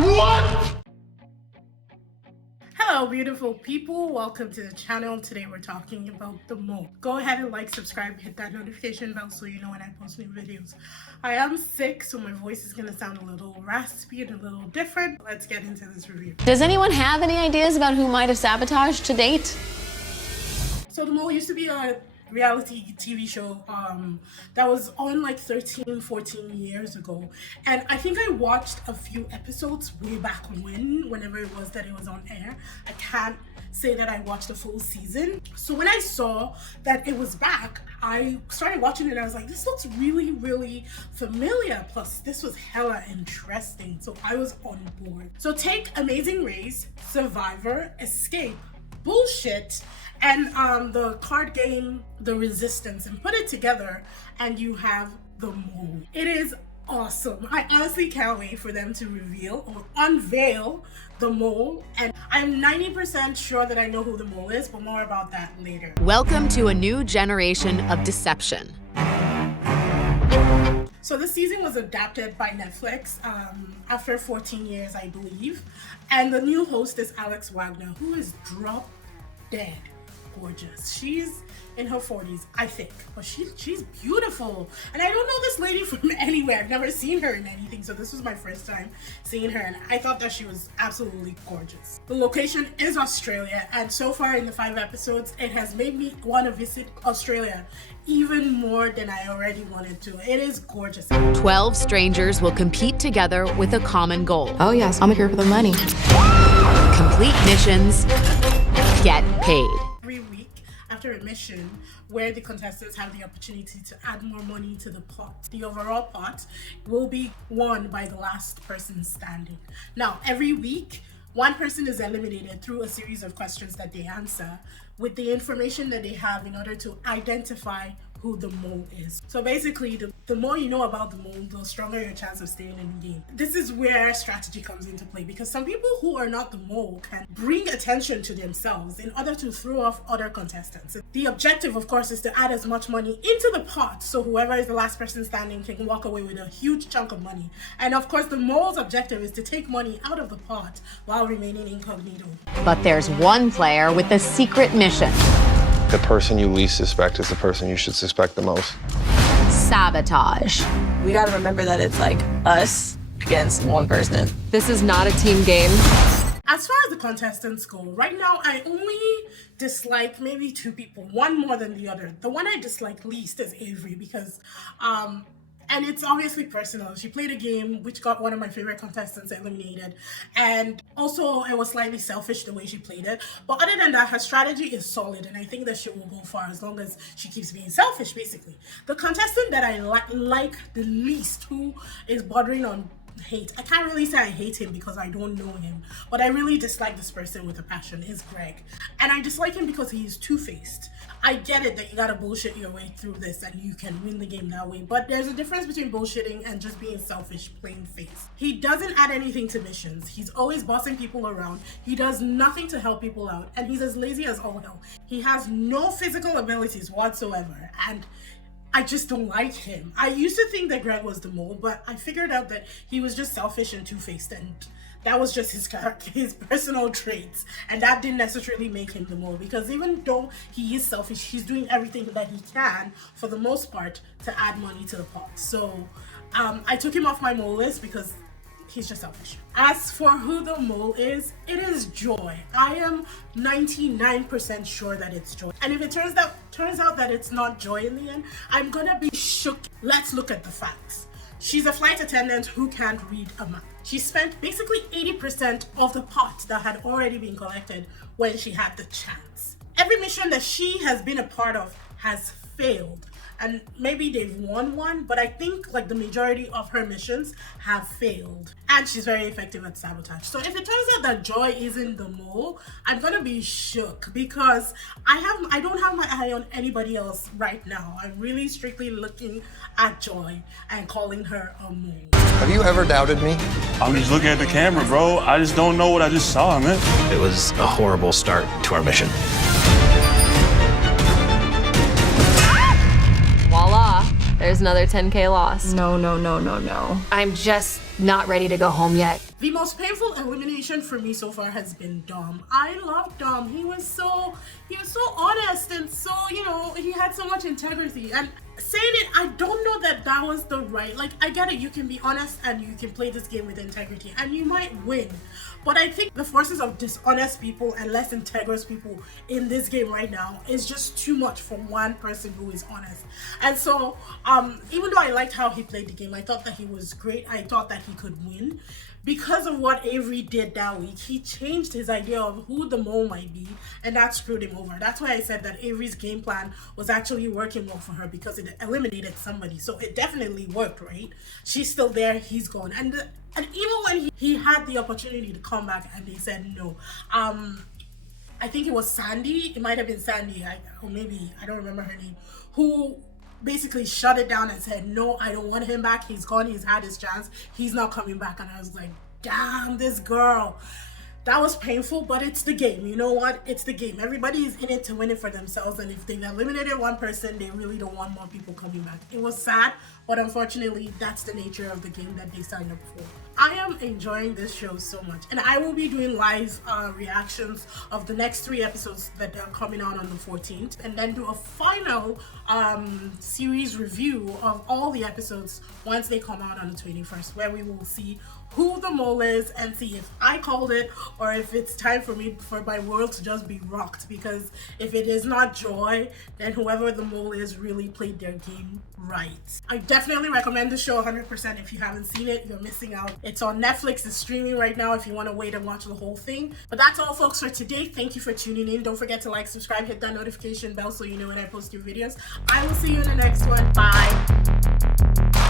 What? Hello beautiful people, welcome to the channel. Today we're talking about the mole. Go ahead and like, subscribe, hit that notification bell so you know when I post new videos. I am sick, so my voice is gonna sound a little raspy and a little different. Let's get into this review. Does anyone have any ideas about who might have sabotaged to date? So the mole used to be a reality TV show that was on like 13-14 years ago, and I think I watched a few episodes way back whenever it was that it was on air. I can't say that I watched a full season. So when I saw that it was back, I started watching it and I was like, this looks really familiar, plus this was hella interesting, so I was on board. So take Amazing Race, Survivor, Escape, Bullshit, and the card game The Resistance, and put it together and you have the mole. It is awesome. I honestly can't wait for them to reveal or unveil the mole, and I'm 90% sure that I know who the mole is, but more about that later. Welcome to a new generation of deception. So this season was adapted by Netflix after 14 years, I believe, and the new host is Alex Wagner, who is drop dead gorgeous. She's in her 40s, I think, but she's beautiful, and I don't know this lady from anywhere. I've never seen her in anything, so this was my first time seeing her, and I thought that she was absolutely gorgeous. The location is Australia, and so far in the 5 episodes, it has made me want to visit Australia even more than I already wanted to. It is gorgeous. 12 strangers will compete together with a common goal. Oh yes, I'm here for the money. Complete missions, get paid. Every week after a mission where the contestants have the opportunity to add more money to the pot. The overall pot will be won by the last person standing. Now, every week, one person is eliminated through a series of questions that they answer with the information that they have in order to identify who the mole is. So basically, the more you know about the mole, the stronger your chance of staying in the game. This is where strategy comes into play, because some people who are not the mole can bring attention to themselves in order to throw off other contestants. The objective, of course, is to add as much money into the pot so whoever is the last person standing can walk away with a huge chunk of money. And of course, the mole's objective is to take money out of the pot while remaining incognito. But there's one player with a secret mission. The person you least suspect is the person you should suspect the most. Sabotage. We gotta remember that it's like us against one person. This is not a team game. As far as the contestants go, right now I only dislike maybe 2 people, one more than the other. The one I dislike least is Avery, because and it's obviously personal. She played a game which got one of my favorite contestants eliminated, and also it was slightly selfish the way she played it. But other than that, her strategy is solid, and I think that she will go far as long as she keeps being selfish, basically. The contestant that I like the least, who is bordering on hate, I can't really say I hate him because I don't know him, but I really dislike this person with a passion, is Greg. And I dislike him because he's two-faced. I get it that you gotta bullshit your way through this and you can win the game that way, but there's a difference between bullshitting and just being selfish, plain face. He doesn't add anything to missions. He's always bossing people around. He does nothing to help people out, and he's as lazy as all hell. He has no physical abilities whatsoever, and I just don't like him. I used to think that Greg was the mole, but I figured out that he was just selfish and two-faced, and that was just his character, his personal traits, and that didn't necessarily make him the mole, because even though he is selfish, he's doing everything that he can, for the most part, to add money to the pot. So I took him off my mole list because he's just selfish. As for who the mole is, it is Joy. I am 99% sure that it's Joy. And if it turns out that it's not Joy in the end, I'm gonna be shook. Let's look at the facts. She's a flight attendant who can't read a map. She spent basically 80% of the pot that had already been collected when she had the chance. Every mission that she has been a part of has failed. And maybe they've won one, but I think like the majority of her missions have failed. And she's very effective at sabotage. So if it turns out that Joy isn't the mole, I'm gonna be shook, because I don't have my eye on anybody else right now. I'm really strictly looking at Joy and calling her a mole. Have you ever doubted me? I'm just looking at the camera, bro. I just don't know what I just saw, man. It was a horrible start to our mission. Voila, there's another 10K loss. No. I'm just not ready to go home yet. The most painful elimination for me so far has been Dom. I love Dom. He was so honest and so, you know, he had so much integrity. And saying it, I don't know that that was the right, like, I get it, you can be honest and you can play this game with integrity and you might win. But I think the forces of dishonest people and less integrous people in this game right now is just too much for one person who is honest. And so, even though I liked how he played the game, I thought that he was great, I thought that he could win. Because of what Avery did that week, he changed his idea of who the mole might be, and that screwed him over. That's why I said that Avery's game plan was actually working well for her, because it eliminated somebody. So it definitely worked, right? She's still there, he's gone. And even when he had the opportunity to come back and they said no, I think it was Sandy, it might have been Sandy, or maybe, I don't remember her name, who basically shut it down and said, no, I don't want him back, he's gone, he's had his chance, he's not coming back. And I was like, damn, this girl. That was painful, but it's the game. You know what? It's the game. Everybody is in it to win it for themselves, and if they've eliminated one person, they really don't want more people coming back. It was sad, but unfortunately, that's the nature of the game that they signed up for. I am enjoying this show so much, and I will be doing live reactions of the next 3 episodes that are coming out on the 14th, and then do a final series review of all the episodes once they come out on the 21st, where we will see who the mole is and see if I called it or if it's time for my world to just be rocked. Because if it is not Joy, then whoever the mole is really played their game right. I definitely recommend the show 100%. If you haven't seen it, you're missing out. It's on Netflix, it's streaming right now if you want to wait and watch the whole thing. But that's all, folks, for today. Thank you for tuning in. Don't forget to like, subscribe, hit that notification bell so you know when I post new videos. I will see you in the next one. Bye.